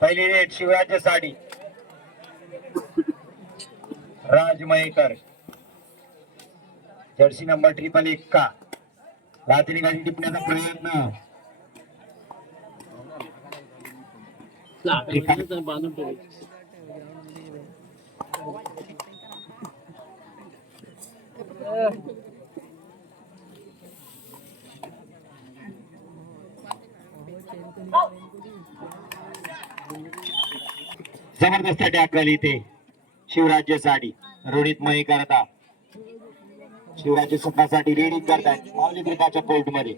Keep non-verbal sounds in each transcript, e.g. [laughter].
पहिली रेट शिवराच्या sari. Raj Mayekar. Jersey number triple एक का? रात्री गाडी टिपण्याचा प्रयत्न. बांधून जबरदस्त टॅकल इथे शिवराज्य साडी रोहित मयेकर करता. शिवराज्य स्वप्नासाठी रेडी करतात माऊली क्रिकाच्या कोर्टमध्ये.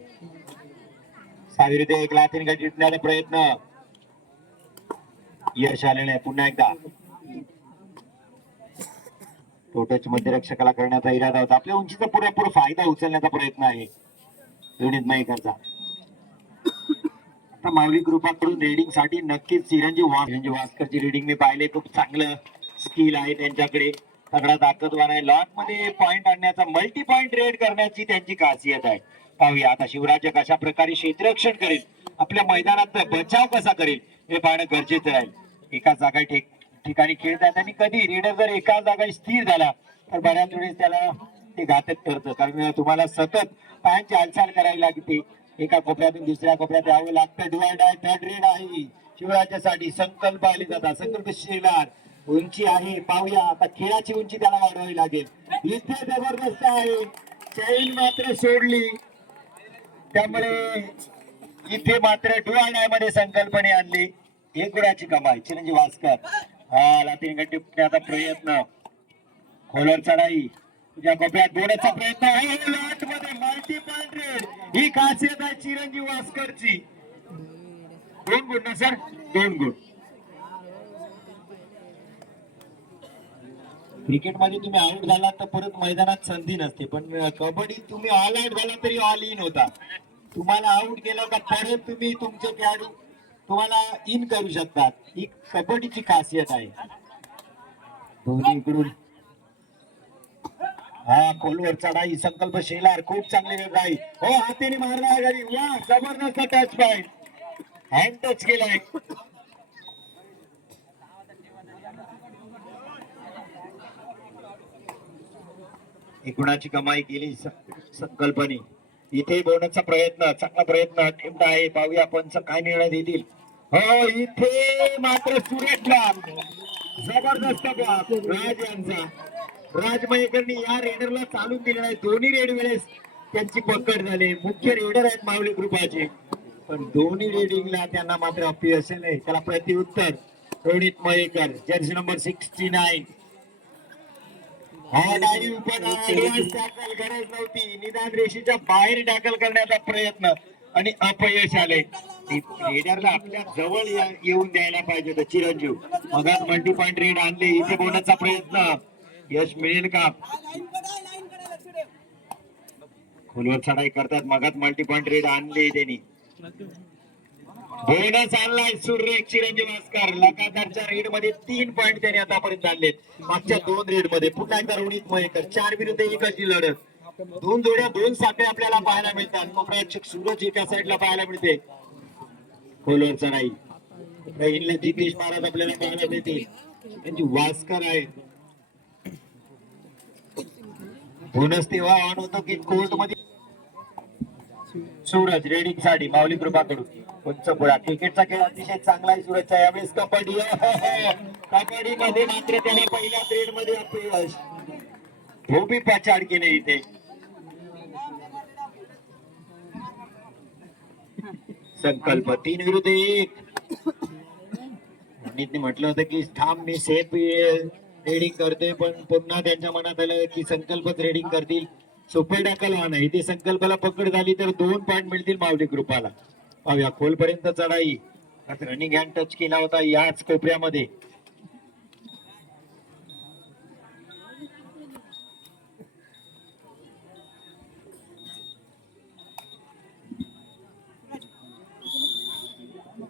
साविरुद्ध एक लाथीन गट जिंकण्याचा प्रयत्न. यश आलेलं आहे. पुन्हा एकदा. टोटच मध्यरक्षकाला करण्याचा इरादा होता. आपल्या उंचीचा पुरेपूर फायदा उचलण्याचा प्रयत्न आहे. रोहित मयेकरचा आता माऊली कृपाकडून रेडिंगसाठी नक्कीच चिरंजीव वास चिरंजीव वास्करची रेडिंग मी पाहिले. खूप चांगलं स्किल आहे त्यांच्याकडे. सगळा ताकदवान आहे. लॉटमध्ये पॉइंट आणण्याचा मल्टी पॉइंट रेड करण्याची त्यांची खासियत आहे. पाहूया आता शिवराज कशा प्रकारे क्षेत्ररक्षण करेल. आपल्या मैदानात बचाव कसा करेल हे पाहणं गरजेचं राहील एका जागा ठिक ठिकाणी खेळतात आणि कधी रेडर जर एका जागा स्थिर झाला तर बऱ्याच वेळेस त्याला ते घातक ठरतं. कारण तुम्हाला सतत पायांची हालचाल करावी लागते. एका कोपऱ्यातून दुसऱ्या कोपऱ्यात यावं लागतं. डिवाइड आहे थर्ड रेड आहे. शिवराज्यासाठी संकल्प आले जातात. संकल्प शेलार उंची आहे पाहूया. आता खेळाची उंची त्याला वाढवावी लागेल. इथे जबरदस्त आहे. चैन मात्र सोडली. त्यामुळे इथे मात्र डुआयमध्ये संकल्पने आणली. एक गुणाची कमाई. चिरंजीव वास्कर हा लातीन टिपण्याचा प्रयत्न. खोलर चढाई. तुझ्या कोपऱ्यात दोनचा प्रयत्न. आहे लॉटमध्ये मल्टी पॉइंट रेड ही खासियत आहे चिरंजीव वास्करची. दोन गुण ना सर दोन गुण. क्रिकेटमध्ये तुम्ही आउट झाला तर परत मैदानात संधी नसते पण कबड्डी तुम्ही ऑल आउट झाला तरी ऑल इन होता. तुम्हाला आउट केलं का परत तुम्ही तुमचे खेळाडू तुम्हाला इन करू शकतात. ही कबड्डीची खासियत आहे. दोन्ही इकडून. हा खोलवर चढाई संकल्प शेलार. खूप चांगले आहे. हो हातीने मारला घरी वा जबरदस्त टच पॉइंट हँड टच केलाय. एकूणाची कमाई केली संकल्पने. इथे बोलण्याचा प्रयत्न चांगला प्रयत्न ठेवता आहे. पाहूया पंच काय निर्णय देतील. हो इथे मात्र सुरेश जबरदस्त राज यांचा. राज मयेकरनी या रेडरला चालून दिलेला आहे. दोन्ही रेड वेळेस त्यांची पकड झाली. मुख्य रेडर आहेत माऊली ग्रुपाचे. पण दोन्ही रेडिंगला त्यांना मात्र अपयश नाही त्याला प्रतिउत्तर Rohit Mayekar jersey number sixty nine हा डायरी पण advance गरज नव्हती. निदान रेषेच्या बाहेर टॅकल करण्याचा प्रयत्न आणि अपयश आले रेडरला आपल्या जवळ येऊन द्यायला पाहिजे होतं. चिरंजीव. मगात मल्टी पॉईंट रेड आणले. इथे बोलण्याचा प्रयत्न. यश मिळेल का? खोलवर चढाई करतात. मगात मल्टी पॉइंट रेड आणली त्यांनी. बोनस आणलाय सुरेख चिरंजीव भास्कर. लगातारच्या रेडमध्ये तीन पॉईंट त्याने आतापर्यंत आणलेत. मागच्या दोन रेडमध्ये. पुन्हा एकदा रोहित मयेकर. चार विरुद्ध एकची लढत. दोन जोड्या दोन साखळे आपल्याला पाहायला मिळतात. कोपऱ्यात सूरज एका साईडला पाहायला मिळते. खोलवर चढाई. जितेश महाराज आपल्याला पाहायला मिळते म्हणजे त्यांची वास्कर आहेत. बोनस तेव्हा ऑन होतो की कोर्टमध्ये सूरज रेडिंगसाठी माऊली कृपाकडून. पंचपुरा क्रिकेटचा खेळ अतिशय चांगला आहे सूरजचा यावेळेस कबड्डी. हो, हो, हो. कबड्डी मध्ये मात्र त्याने पहिल्या पिरियडमध्ये अपयश. धोबी पछाड केले इथे. संकल्प तीन विरुद्ध एक. म्हटलं होतं की थांब मी सेफ रेडिंग करतोय पण पुन्हा त्यांच्या मनात आलं की संकल्पच रेडिंग करतील. सुपर टॅकल हा नाही ते संकल्पाला पकड झाली तर दोन पॉईंट मिळतील मावली ग्रुपाला पाहूया खोलपर्यंत चढाई. रनिंग हँड टच केला होता याच कोपऱ्यामध्ये.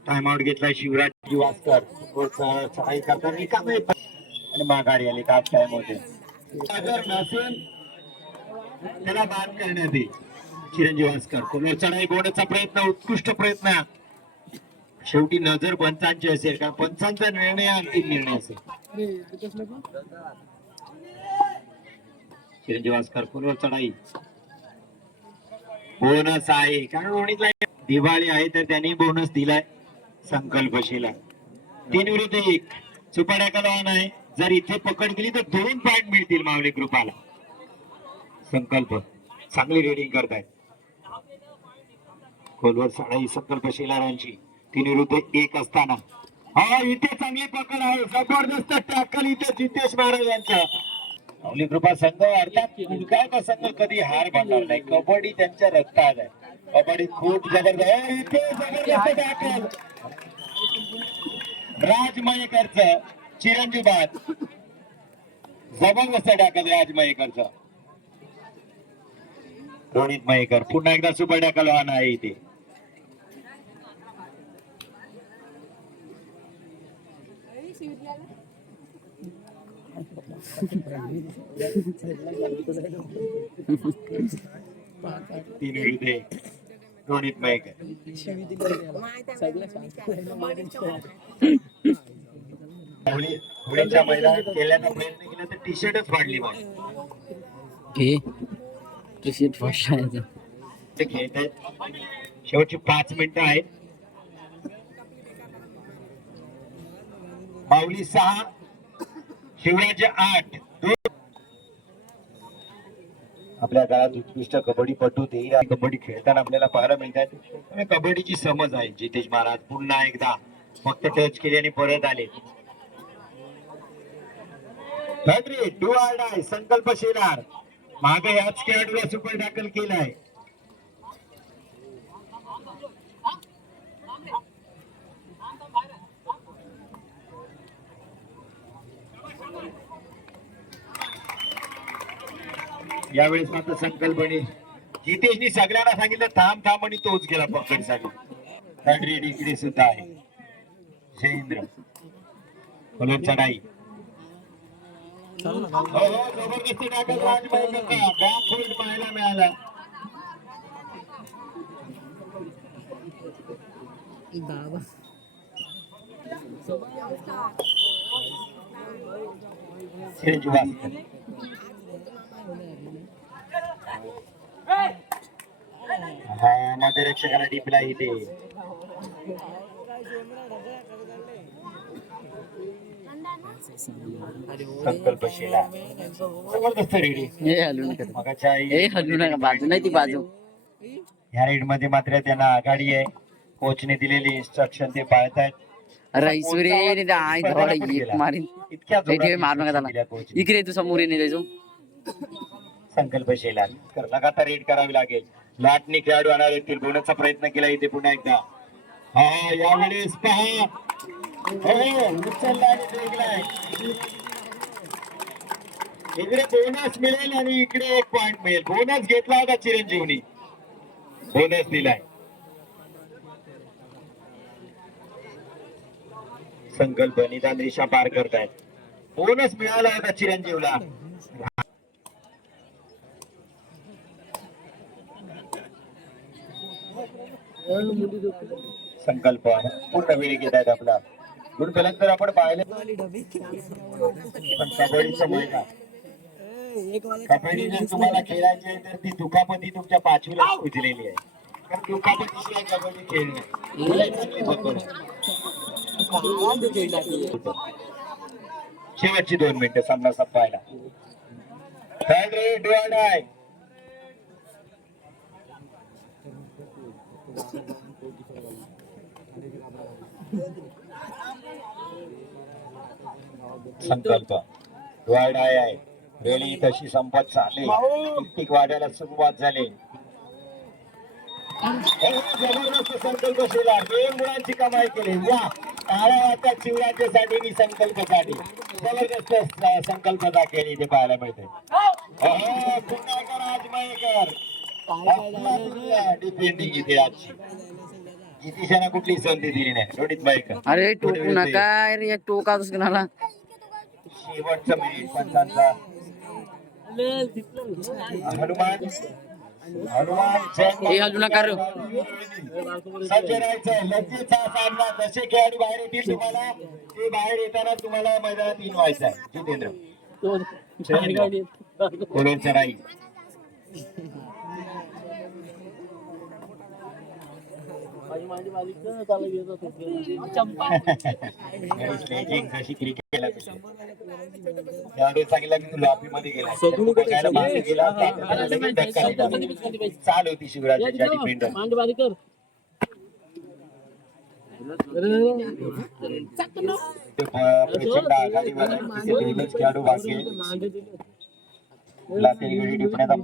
टाइम आउट घेतलाय शिवराज वास्कर चढाई करताना आणि माघारी आली काय टाइम होते. नसेल त्याला बाद करण्यात येईल. चिरंजीव आसकर पुन्हा चढाई बोर्डाचा प्रयत्न उत्कृष्ट प्रयत्न. शेवटी नजर पंचांची असेल कारण पंचांचा निर्णय अंतिम निर्णय असेल. चिरंजीव आसकर फुलवर चढाई. बोनस आहे कारण रोहितला दिवाळी आहे तर त्यांनी बोनस दिलाय संकल्पशीला तीन विरुद्ध एक. सुपाड्या लहान आहे? जर इथे पकड केली तर दोन पॉइंट मिळतील मावली ग्रुपाला संकल्प. चांगली रेडिंग करतायत खोलवर साडा संकल्प शेलारांची तीन विरुद्ध एक असताना. हा इथे चांगली पकड आहे. जबरदस्त टॅकल इथे जितेश महाराज यांचा. माऊली कृपा संघ अर्थात कुणकाचा संघ कधी हार बनणार नाही? कबड्डी त्यांच्या रक्तात आहे. कबड्डी खूप जबरदस्त. आहे. इथे जबरदस्त टॅकल राज मयेकरचं चिरंजीव बाद जबरदस्त टाकल आज मयेकरचं. रोहित मयेकर पुन्हा एकदा सुपर टाकल वाहन आहे इथे. तीन विरुद्ध रोहित मयेकर. मुली- मुलींच्या मैदानात खेळण्याचा प्रयत्न केला तर टी शर्टच फाडली माझी घे तशी फर्स्ट आहे ते खेळत आहेत शेवटची पाच मिनिटं आहेत. माऊली सहा शिवराज आठ आपल्या काळात उत्कृष्ट कबड्डीपटू धीर कबड्डी खेळताना आपल्याला पाहायला मिळतात. कबड्डीची समज आहे जितेश महाराज पुन्हा एकदा फक्त टच केले आणि परत आले. फॅक्टरी डू आर डाय संकल्प शेलार मागे याच खेळाडूला सुपर टॅकल केलाय. यावेळेस मात्र संकल्पने. जितेशनी सगळ्यांना सांगितलं थांब थांब आणि तोच गेला पकडसाठी. फॅक्टरी इकडे सुद्धा आहे. जयेंद्र. खोलून चढाई जबरदस्ती टाकत बॅक फुट पाहायला मिळाला. हा मध्यरक्षकाला टिपला इथे. संकल्पशीला जबरदस्त रेडी हे हलू नका मगाच्या हे हलू नका बाजू नाही ती बाजू. ह्या रेडमध्ये मात्र त्यांना आघाडी आहे. कोचने दिलेली इन्स्ट्रक्शन ते पाळतायत. धड एक मारीन. इतक्या जोरात मारू नका त्याला. इकडे तू समोर येणे जायचो संकल्पशीला. तर लगातार रेड करावी लागेल. लाटणी खेळाडू आणणार येतील. बोनसचा प्रयत्न केला इथे पुन्हा एकदा. हा, यावेळेस पहा. इकडे बोनस मिळेल आणि इकडे एक पॉइंट मिळेल. बोनस घेतला होता चिरंजीवनी. बोनस दिलाय. संकल्प निदान रेषा पार करतायत. बोनस मिळाला होता चिरंजीवला. संकल्प पूर्ण वेळ घेत आहेत आपला. आपण पाहिले. पण कबड्डीचं मैदान कबड्डी जर तुम्हाला खेळायची आहे तर ती दुखापती तुमच्या पाचवीला उजलेली आहे. कारण दुखापतीशिवाय कबड्डी. शेवटची दोन मिनिटं सामना संपायला. थर्ड डोअर्ड आहे संकल्प. वाढ आहे रेली तशी संपत चालली किक वाढायला सुरुवात झाली. जबरदस्त संकल्प शिला. दोन मुलांची कमाई केली. वा. काळ्या वाटत शिवराज्यासाठी आणि संकल्पसाठी. जबरदस्त स- संकल्पता केली ते पाहायला मिळते. डिफेंडिंग इथे आजची. जितिशाने कुठली संधी दिली नाही. रोहित मयेकर. अरे टोकू नका. रे टोका शेवटचा मिनिट पंचांचा. हनुमान. सज्ज राहायचं सामना जसे खेळाडू बाहेर येतील तुम्हाला? ते बाहेर येताना तुम्हाला मैदानात इन व्हायचं आहे. जितेंद्र [laughs] जशी क्रिकेट त्यावेळेस सांगितलं की तू लॉबी मध्ये गेला बघायला बाहेर गेला लगेच धक्का दिला. चाल होती शिवराजाच्या डिफेंडर प्रचंड आघाडीवर खेळाडू बाकी टिपण्याचा